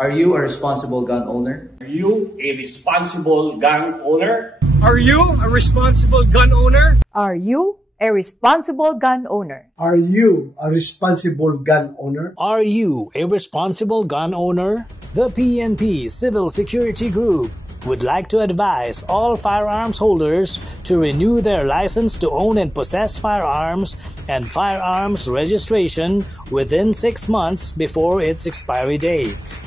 Are you a responsible gun owner? Are you a responsible gun owner? Are you a responsible gun owner? Are you a responsible gun owner? Are you a responsible gun owner? Are you a responsible gun owner? The PNP Civil Security Group would like to advise all firearms holders to renew their license to own and possess firearms and firearms registration within 6 months before its expiry date.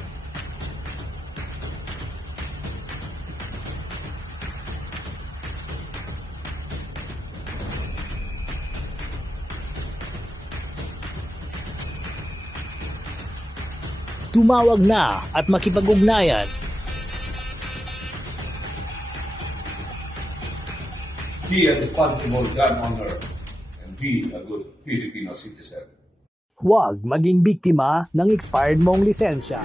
Tumawag na at makipag-ugnayan. Be a responsible gun owner and be a good Filipino citizen. Huwag maging biktima ng expired mong lisensya.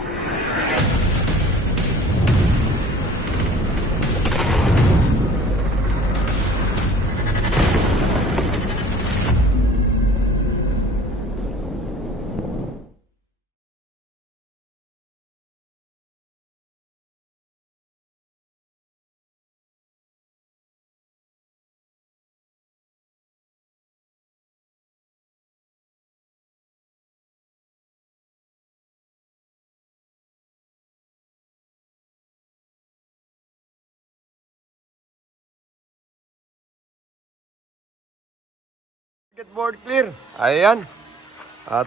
Get board clear. Ayan.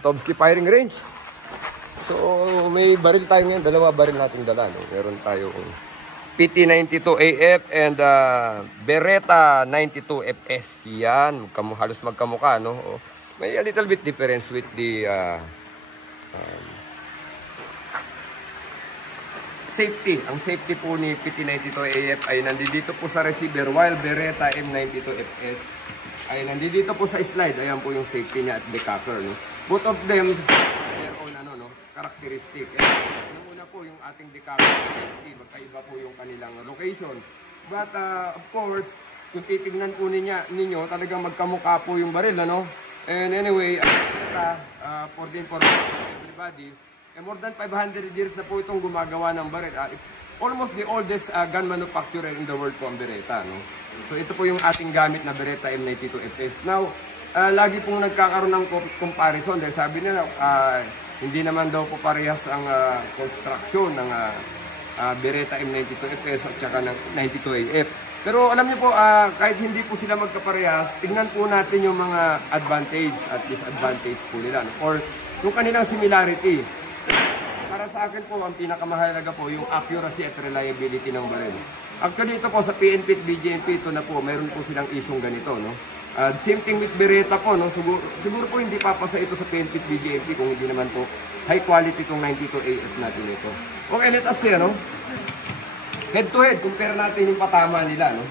Tomsky firing range. So, may baril tayo ngayon. Dalawa baril natin dala. No? Meron tayong PT-92AF and Beretta 92FS. Yan. Halos magkamukha. No? May a little bit difference with the safety. Ang safety po ni PT-92AF ay nandito po sa receiver while Beretta M92FS ay nandito po sa slide. Ayan po yung safety niya at decocker. No? Both of them, their own characteristic. Yung una po yung ating decocker safety. Magkaiba po yung kanilang location. But of course, kung titignan po ninyo, talagang magkamukha po yung baril. Ano? And anyway, for the information of everybody, more than 500 years na po itong gumagawa ng baril. It's almost the oldest gun manufacturer in the world po ang Beretta. No? So ito po yung ating gamit na Beretta M92FS. Now, lagi pong nagkakaroon ng comparison dahil sabi nila hindi naman daw po parehas ang construction ng Beretta M92FS at saka ng 92AF. Pero alam niyo po, kahit hindi po sila magkaparehas, tignan po natin yung mga advantage at disadvantage po nila. No? Or yung kanilang similarity. Para sa akin po, ang pinakamahalaga po yung accuracy at reliability ng baril. Actually, ito po sa PNP at BJMP, ito na po, meron po silang isyong ganito. No? Same thing with Beretta po. No? Siguro po hindi papasa ito sa PNP at BJMP kung hindi naman po high quality itong 92AF natin ito. Okay, let us see. No? Head to head, compare natin yung patama nila. No?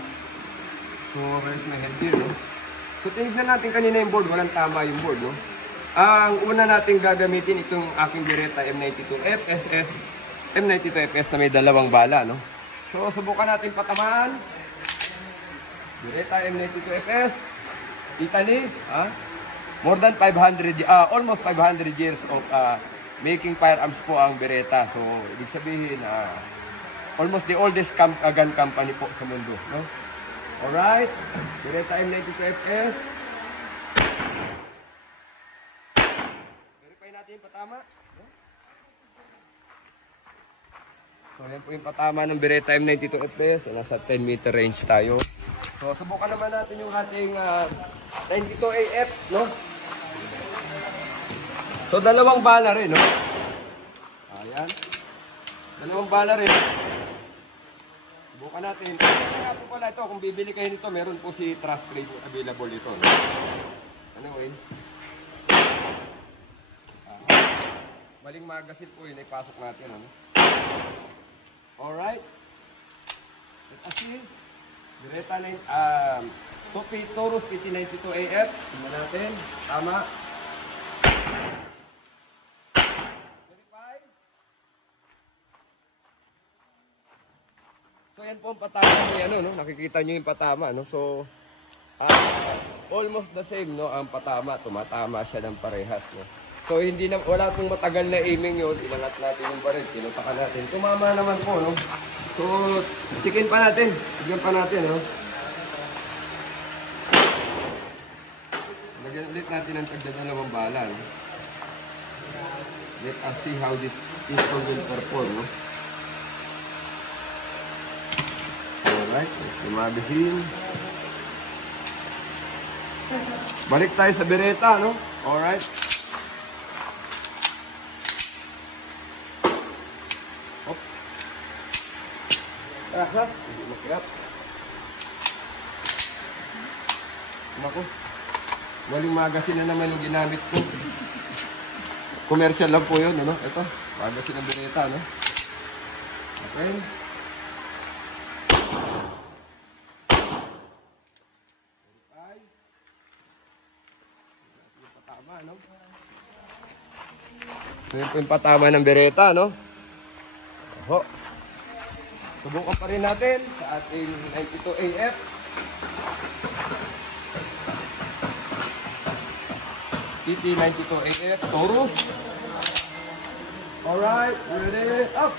So, where's my head here? No? So, tinignan natin kanina yung board. Walang tama yung board. No? Ang una natin gagamitin itong aking Beretta M92FS, M92FS na may dalawang bala. No? So, subukan natin patamaan. Beretta M92FS. Italy. More than 500, almost 500 years of making firearms po ang Beretta. So, ibig sabihin, almost the oldest gun company po sa mundo. No? Alright. Beretta M92FS. Verify natin yung patama. No? So, yan po yung patama ng Beretta M92FS. Nasa 10 meter range tayo. So, subukan naman natin yung ating 92AF, no? So, dalawang bala rin, no? Ayan. Dalawang bala rin. Subukan natin. Kaya po pala ito, kung bibili kayo nito, meron po si Trust Trade available ito, no? Anyway. Maling magasin po yun, ipasok natin, ano? Alright. Let us see. Beretta Taurus PT-92AF. Tingnan natin. Tama. Verify. So yan po ang patama niya, no? Nakikita niyo yung patama, no? So almost the same, no? Ang patama, tumatama siya ng parehas, no? So, wala pong matagal na aiming yun. Ilangat natin yung baril. Tinutakan natin. Tumama naman po, no? So, checkin pa natin. Tignan pa natin, no? Lagyan ulit natin ang tagdadalawang bala, no? Let us see how this pistol will perform, no? Alright, let's go magazine. Balik tayo sa Beretta, no? Alright. Hop. Tara, hindi makirap. Naku. Waling magazine na naman yung ginamit ko. Commercial lang po yun, ano? Ito, magazine ng Beretta, no? Okay. No? So yun po yung patama ng Beretta, no? Oho. Subukan pa rin natin sa ating 92AF. TT92AF Taurus. Alright, ready, up!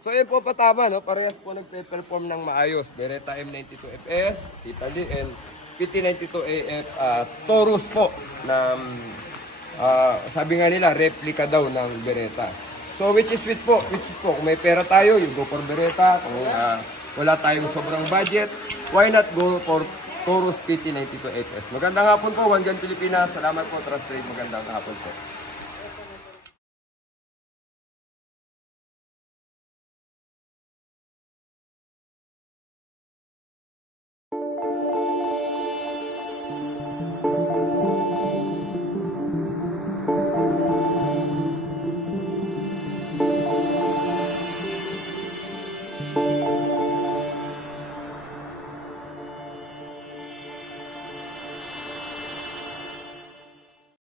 So yun po patama, no? Parehas po nagpe-perform ng maayos. Beretta M92FS, Italy, and PT92AF Taurus po na sabi nga nila, replica daw ng Beretta. So which is po, kung may pera tayo, you go for Beretta. Kung wala tayong sobrang budget, why not go for Taurus PT92FS? Magandang hapon po, One Gun Pilipinas. Salamat po, Trust Trade. Magandang hapon po.